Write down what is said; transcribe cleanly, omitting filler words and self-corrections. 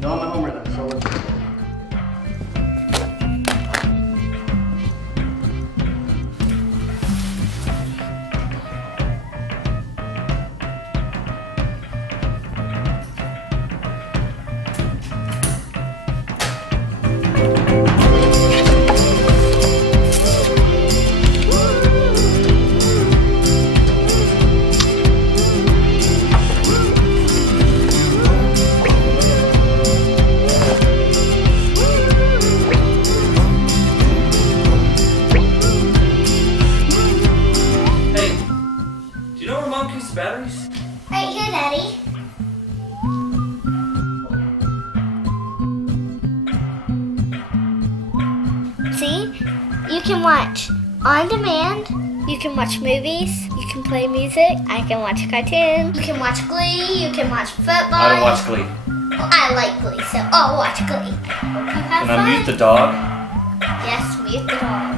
No, I'm a homer then, so let's go. Batteries? Right here, Daddy. See? You can watch on demand, you can watch movies, you can play music, I can watch cartoons, you can watch Glee, you can watch football. I don't watch Glee. Well, I like Glee, so I'll watch Glee. Hope you have Can I fun. mute the dog? Yes, mute the dog.